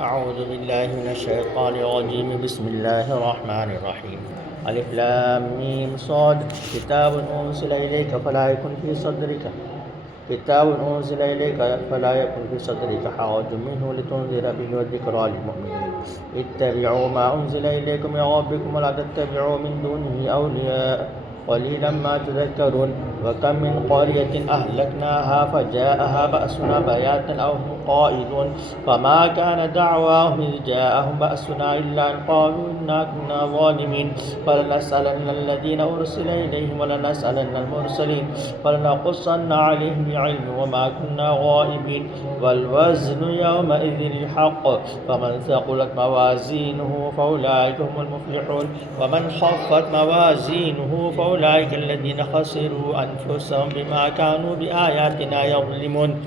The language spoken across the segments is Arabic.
أعوذ بالله من الشيطان الرجيم. بسم الله الرحمن الرحيم. ألف لام ميم صاد. كتاب أنزل إليك فلا يكن في صدرك كتاب أنزل إليك فلا يكن في صدرك حرج منه لتنذر به وذكرى للمؤمنين. اتبعوا ما أنزل إليكم من ربكم ولا تتبعوا من دونه أولياء قليلا ما تذكرون. وكم من قرية أهلكناها فجاءها بأسنا بياتا أو هم قائلون فما كان دعواهم إذ جاءهم بأسنا إلا أن قالوا إنا كنا ظالمين. فلنسألن الذين أرسل إليهم ولنسألن المرسلين فلنقصن عليهم بعلم وما كنا غائبين. والوزن يومئذ الحق فمن ثقلت موازينه فأولئك هم المفلحون ومن خفت موازينه فأولئك الذين خسروا أنفسهم بما كانوا بآياتنا يظلمون.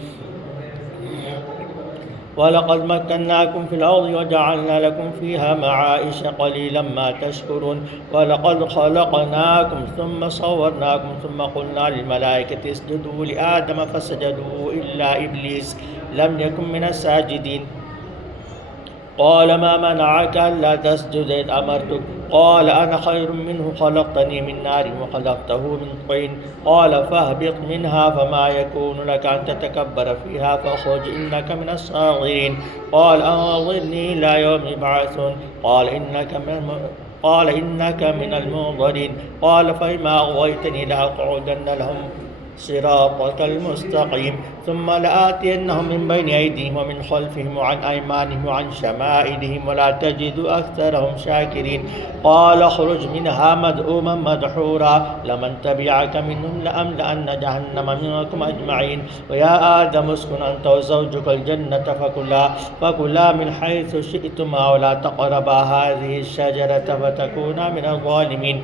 ولقد مكناكم في الأرض وجعلنا لكم فيها معايش قليلا ما تشكرون. ولقد خلقناكم ثم صورناكم ثم قلنا للملائكة اسجدوا لآدم فسجدوا إلا إبليس لم يكن من الساجدين. قال ما منعك ألا تسجد إذ أمرتك؟ قال أنا خير منه خلقتني من نار وخلقته من طين. قال فاهبط منها فما يكون لك أن تتكبر فيها فاخرج إنك من الصاغرين. قال أنظرني إلى يوم يبعثون. قال إنك من المنظرين. قال فإما أغويتني لأقعدن لهم صراطك المستقيم ثم لآتينهم من بين أيديهم ومن خلفهم وعن أيمانهم وعن شمائلهم ولا تجد أكثرهم شاكرين. قال اخرج منها مذءوما مدحورا لمن تبعك منهم لأملأن جهنم منكم أجمعين. ويا آدم اسكن أنت وزوجك الجنة فكلا من حيث شئتما ولا تقربا هذه الشجرة فتكونا من الظالمين.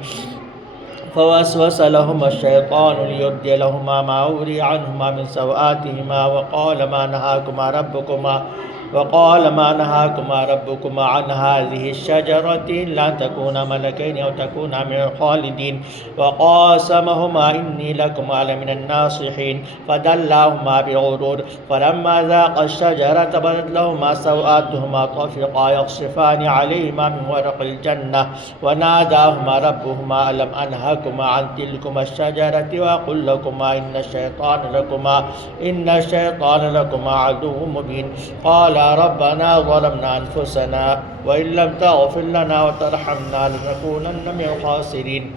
فوسوس لهما الشيطان ليبدي لهما ما أوري عنهما من سوآتهما وقال ما نهاكما ربكما عن هذه الشجرة إلا أن تكونا ملكين أو تكونا من الخالدين. وقاسمهما إني لكما لمن الناصحين فدلاهما بغرور فلما ذاقا الشجرة بدت لهما سوآتهما طفقا يخصفان عليهما من ورق الجنة وناداهما ربهما ألم أنهكما عن تلكما الشجرة وأقل لكما إن الشيطان لكما عدو مبين. قال ربنا ظلمنا أنفسنا وإن لم تغفر لنا وترحمنا لنكونن من الخاسرين.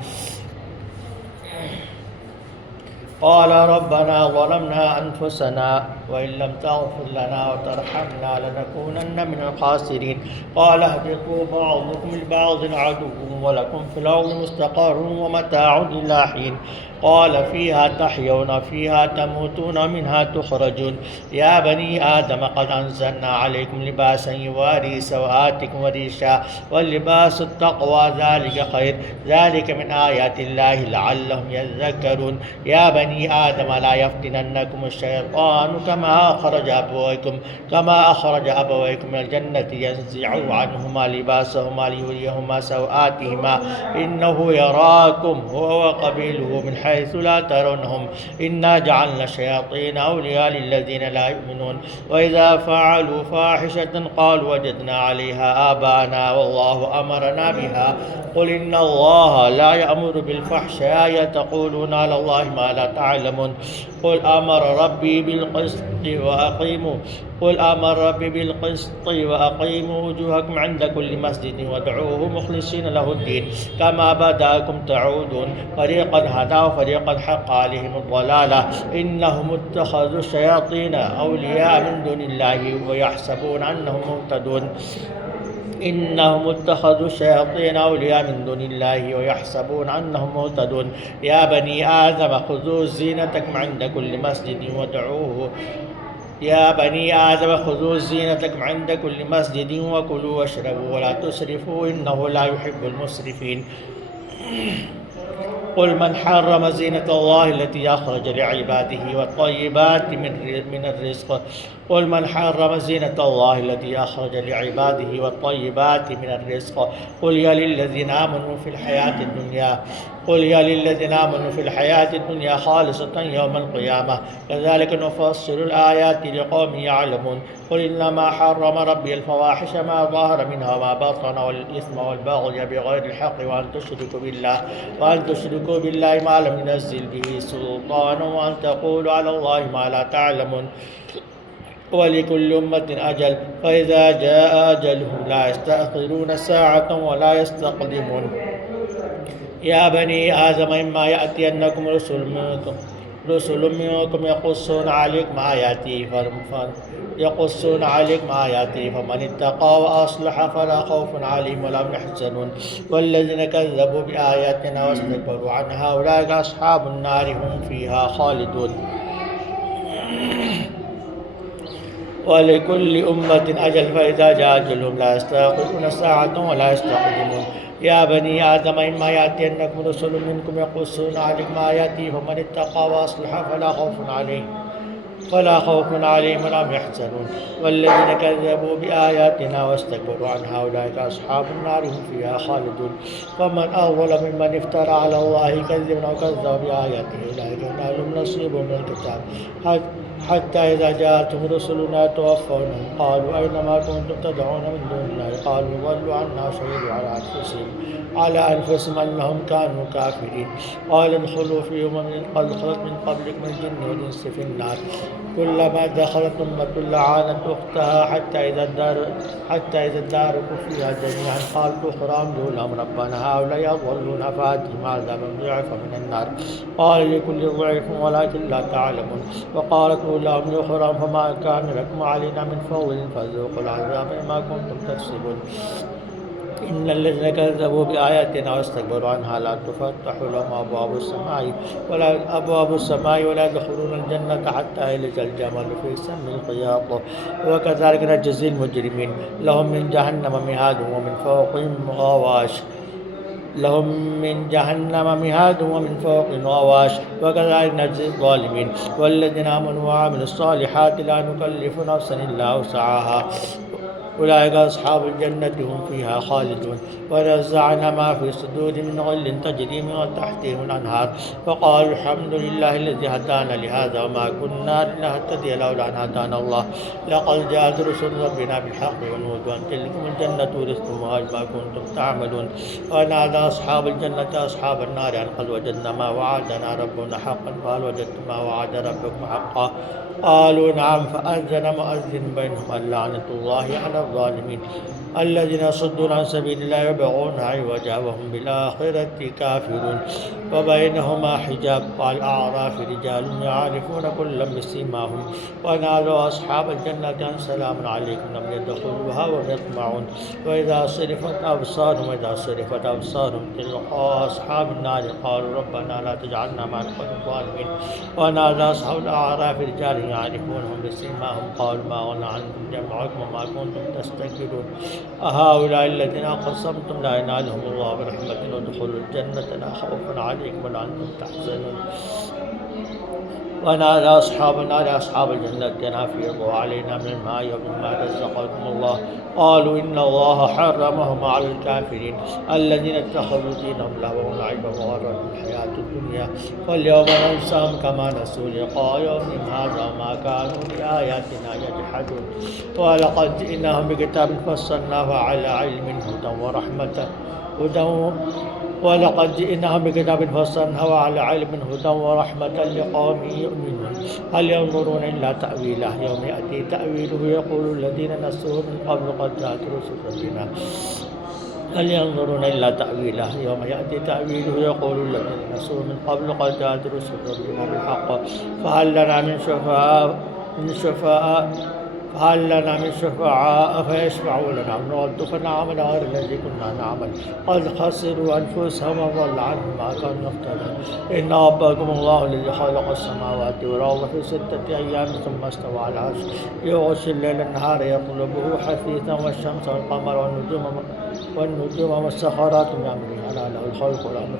قال ربنا ظلمنا أنفسنا وإن لم تغفر لنا وترحمنا لنكونن من الخاسرين. قال اهبطوا بعضكم لبعض عدو ولكم في الأرض مستقر ومتاع إلى حين. قال فيها تحيون فيها تموتون منها تخرجون. يا بني آدم قد أنزلنا عليكم لباسا يواري سوآتكم وريشا واللباس التقوى ذلك خير ذلك من آيات الله لعلهم يذكرون. يا بني آدم لا يفتننكم الشيطان كما أخرج أبويكم من الجنة ينزع عنهما لباسهما ليريهما سوآتهما إنه يراكم هو وقبيله من حيث لا ترونهم إنا جعلنا الشياطين أولياء للذين لا يؤمنون. وإذا فعلوا فاحشة قالوا وجدنا عليها آباءنا والله أمرنا بها قل إن الله لا يأمر بالفحشاء تقولون على الله ما لا تعلمون. قل أمر ربي بالقسط وأقيموا وجوهكم عند كل مسجد وادعوه مخلصين له الدين كما بدأكم تعودون. فريقا هدى وفريقا حق عليهم الضلالة إنهم اتخذوا الشياطين أولياء من دون الله ويحسبون أنهم مهتدون. يا بني آدم خذوا زينتكم عند كل مسجد وكلوا واشربوا ولا تسرفوا إنه لا يحب المسرفين. قل من حرم زينة الله التي أخرج لعباده والطيبات من الرزق قل هي للذين آمنوا في الحياة الدنيا قل هي للذين آمنوا في الحياة الدنيا خالصة يوم القيامة كذلك نفصل الآيات لقوم يعلمون قل إنما حرم ربي الفواحش ما ظهر منها وما بطن والإثم والبغي بغير الحق وأن تشركوا بالله ما لم ينزل به سلطانا وأن تقولوا على الله ما لا تعلمون ولكل أمة أجل فإذا جاء أجلهم لا يستأخرون ساعة ولا يستقدمون يا بني آدم إما يأتينكم رسل منكم يقصون عليكم آياتي فمن اتقى وأصلح فلا خوف عليهم ولا هم يحزنون والذين كذبوا بآياتنا واستكبروا عنها أولئك أصحاب النار هم فيها خالدون ولكل أمة أجل فإذا جاء أجلهم لا يستأخرون ساعة ولا يستقدمون يا بني آدم إما يأتينكم رسل منكم يقصون عليكم آياتي فمن اتقى وأصلح فلا خوف عليهم ولا هم يحزنون والذين كذبوا بآياتنا واستكبروا عنها أولئك أصحاب النار هم فيها خالدون فمن أظلم ممن افترى على الله كذبا وكذب بآياته أولئك ينالهم نصيب من الكتاب حتى إذا جاءتهم رسلنا توفونهم قالوا أين ما كنتم تدعون من دون الله قالوا ضلوا عنا شهدوا على أنفسهم أنهم كانوا كافرين قال ادخلوا في قد خلت من قبلكم الجن والإنس في النار كلما دخلت أمة لعنت أختها حتى إذا اداركوا فيها جميعا قالت أخراهم لهم ربنا هؤلاء يضلون فآتهم عذابا ضعفا من النار قال لكل ضعف ولكن لا تعلمون وقالت أولاهم لأخراهم فما كان لكم علينا من فضل فذوقوا العذاب بما كنتم تكسبون إن الذين كذبوا بآياتنا واستكبروا عنها لا تفتح لهم أبواب السماء ولا يدخلون الجنة حتى يلج الجمل في سم الخياط وكذلك نجزي المجرمين لهم من جهنم مهاد ومن فوقهم غواش وكذلك نجزي الظالمين والذين آمنوا وعملوا الصالحات لا نكلف نفسا إلا وسعها أولئك أصحاب الجنة هم فيها خالدون ونزعنا ما في صدور من غل تجري من تحتهم الأنهار فقالوا الحمد لله الذي هدانا لهذا وما كنا لنهتدي لولا أن هدانا الله لقد جاءت رسل ربنا بالحق ونودوا أن تلكم الجنة ورثتموها بما كنتم تعملون ونادى أصحاب الجنة أصحاب النار أن قد وجدنا ما وعدنا ربنا حقا فهل وجدتم ما وعد ربكم حقا قالوا نعم فأذن مؤذن بينهم اللعنة الله على الظالمين الذين يصدون عن سبيل الله يبغونها عوجا وهم بالآخرة كافرون وبينهما حجاب قال الأعراف رجال يعرفون كلا بسيماهم ونادوا أصحاب الجنة أن سلام عليكم لم يدخلوها وهم يطمعون وإذا صرفت أبصارهم تلقاء أصحاب النار قالوا ربنا لا تجعلنا مع القوم الظالمين ونادى أصحاب الأعراف رجال يعرفونهم بسيماهم قالوا ما غنى عنكم جمعكم وما كنتم تستكبرون أهؤلاء الذين أقسمتم لا ينالهم الله برحمة وادخلوا الجنة لا خوف عليكم ولا أنتم تحزنون ونادى أصحاب النار أصحاب الجنة أن أفيضوا علينا من الماء ومما رزقكم الله قالوا إن الله حرمهم على الكافرين الذين اتخذوا دينهم لهوا ولعبا وغرتهم الحياة الدنيا فاليوم ننساهم كما نسوا لقاء يومهم هذا وما كانوا بآياتنا يجحدون ولقد جئناهم بكتاب فصلناه على علم هدى ورحمة لقوم يؤمنون هل ينظرون إلا تأويله يوم يأتي تأويله يقول الذين نسوه من قبل قد جاءت رسل ربنا هل ينظرون إلا تأويله يوم يأتي تأويله يقول الذين نسوه من قبل قد جاءت رسل ربنا بالحق فهل لنا من شفعاء فيشفعوا لنا ونرد فنعمل غير الذي كنا نعمل قد خسروا أنفسهم وضل عنهم ما كانوا يفترون إن ربكم الله الذي خلق السماوات والأرض في 6 أيام ثم استوى على العرش يغشي الليل النهار يطلبه حثيثا والشمس والقمر والنجوم والسخرات بأمره ألا له الخلق والأمر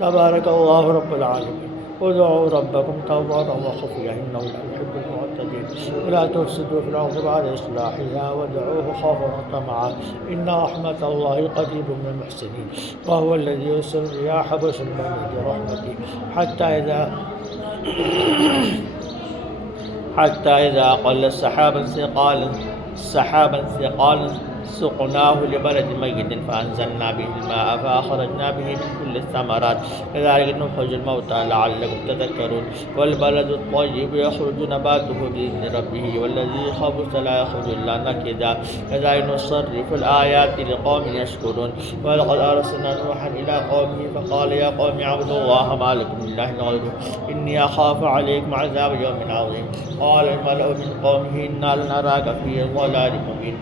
تبارك الله رب العالمين ادعوا ربكم تضرعا وخفيا إنه لا يحب المعتدين ولا تفسدوا في الأرض بعد إصلاحها وادعوه خوفا وطمعا إن رحمة الله قريب من المحسنين وهو الذي يرسل الرياح بشرا بين يدي رحمته حتى إذا أقل سحابا ثقالا سقناه لبلد ميت فأنزلنا به الماء فأخرجنا به من كل الثمرات كذلك نخرج الموتى لعلكم تذكرون والبلد الطيب يخرج نباته بإذن ربه والذي خبث لا يخرج إلا نكدا كذلك نصرف الآيات لقوم يشكرون ولقد أرسلنا نوحا إلى قومه فقال يا قوم اعبدوا الله ما لكم من إله غيره إني أخاف عليكم عذاب يوم عظيم قال الملأ من قومه إنا لنراك في ضلال مبين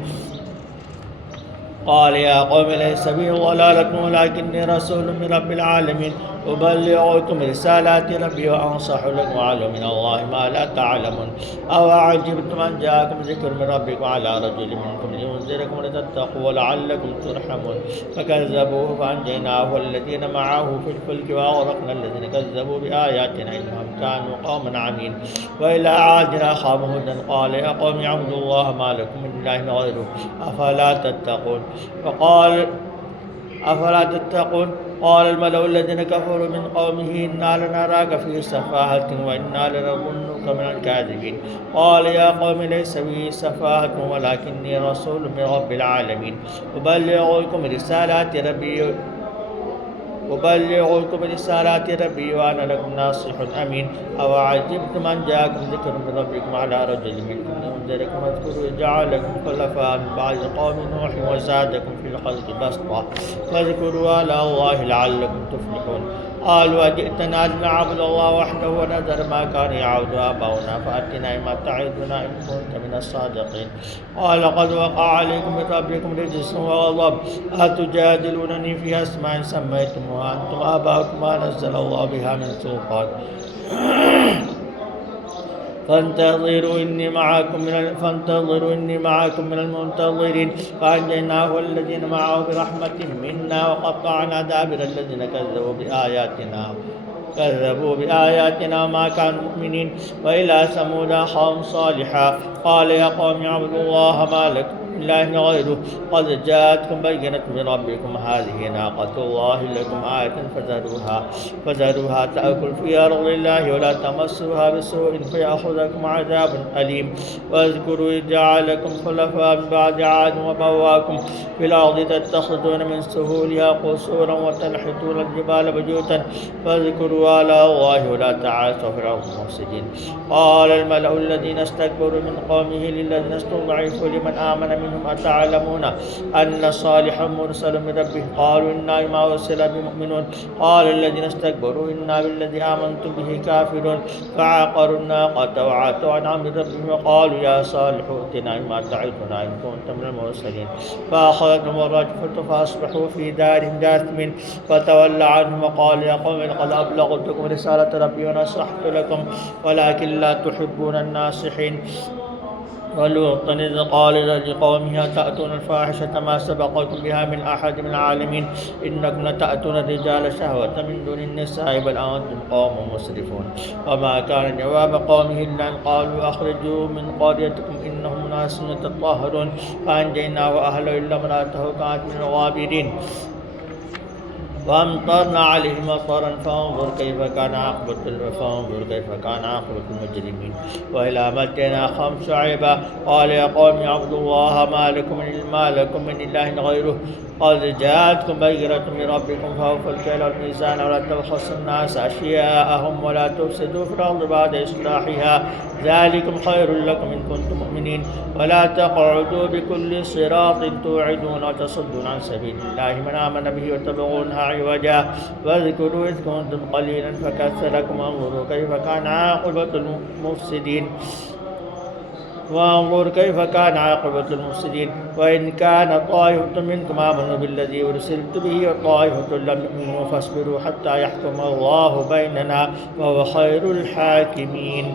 قال يا قوم ليس بي ضلالة ولكني رسول من رب العالمين أبلغكم رسالات ربي وأنصح لكم وأعلم من الله ما لا تعلمون أو عجبتم أن جاءكم ذكر من ربكم على رجل منكم لينذركم ولتتقوا ولعلكم ترحمون فكذبوه فأنجيناه والذين معه في الفلك وأغرقنا الذين كذبوا بآياتنا إنهم كانوا قوما عمين وإلى عاد أخاهم هودا قال يا قوم اعبدوا الله ما لكم من إله غيره أفلا تتقون قال الملأ الذين كفروا من قومه إنا لنراك في سفاهة وإنا لنظنك من الكاذبين قال يا قوم ليس بي سفاهة ولكني رسول من رب العالمين أبلغكم رسالات ربي وأنا لكم ناصح أمين أو عجبتم أن جاءكم ذكر من ربكم على رجل منكم لينذركم واذكروا جعلكم خلفاء من بعد قوم نوح وزادكم في الخلق بسطة فاذكروا آلاء الله لعلكم تفلحون قالوا أجئتنا لنعبد الله وحده ونذر ما كان يعبد آباؤنا فأتنا ما تعدنا إن كنت من الصادقين قال قد وقع عليكم من ربكم رجس وغضب أتجادلونني في أسماء سميتموها أنتم آباؤكم ما نزل الله بها من سلطان فانتظروا إني معكم من المنتظرين فأنجيناه والذين معه برحمة منا وقطعنا دابر الذين كذبوا بآياتنا وما كانوا مؤمنين وإلى ثمود أخاهم صالحا قال يا قوم اعبدوا الله ما لكم من إله غيره قد جاءتكم بينة من ربكم هذه ناقة الله لكم آية فذروها تأكل في أرض الله ولا تمسوها بسوء فيأخذكم عذاب أليم واذكروا إذ جعلكم خلفاء من بعد عاد وبواكم في الأرض تتخذون من سهولها قصورا وتنحتون الجبال بيوتا فاذكروا آلاء الله ولا تعاثوا في الأرض مفسدين قال الملأ الذين استكبروا من قومه للذين استضعفوا لمن آمن منهم أتعلمون أن صالحا مرسل من ربه قالوا إنا بما أرسل بمؤمنون قال الذين استكبروا إنا بالذي آمنتم به كافرون فعقروا الناقة وعاتوا عن أمر ربهم وقالوا يا صالح ائتنا بما تعدنا إن كنت من المرسلين فأخذتهم الرجفة فأصبحوا في دارهم جاثمين فتولى عنهم وقال يا قوم لقد أبلغتكم رسالة ربي ونصحت لكم ولكن لا تحبون الناصحين ولوطا إذ قال لقومه أتأتون الفاحشة ما سبقكم بها من أحد من العالمين إنكم لتأتون الرجال شهوة من دون النساء بل أنتم قوم مسرفون وما كان جواب قومه إلا أن قالوا أخرجوا من قريتكم إنهم أناس يتطهرون فأنجيناه وأهله إلا امرأته كانت من الغابرين وأمطرنا عليهم مطرا فانظر كيف كان عاقبة المجرمين وإلى مدين أخاهم شعيبا قال يا قوم اعبدوا الله ما لكم من إله غيره قد جاءتكم بينة من ربكم فأوفوا الكيل والميزان ولا تبخسوا الناس أشياءهم ولا تفسدوا في الأرض بعد إصلاحها ذلكم خير لكم إن كنتم مؤمنين ولا تقعدوا بكل صراط توعدون وتصدون عن سبيل الله من آمن به وتبغونها عوجا واذكروا إذ كنتم قليلا فكثركم وانظروا كيف كان عاقبة المفسدين وإن كان طائفة منكم آمنوا بالذي أرسلت به وطائفة لم يؤمنوا فاصبروا حتى يحكم الله بيننا وهو خير الحاكمين.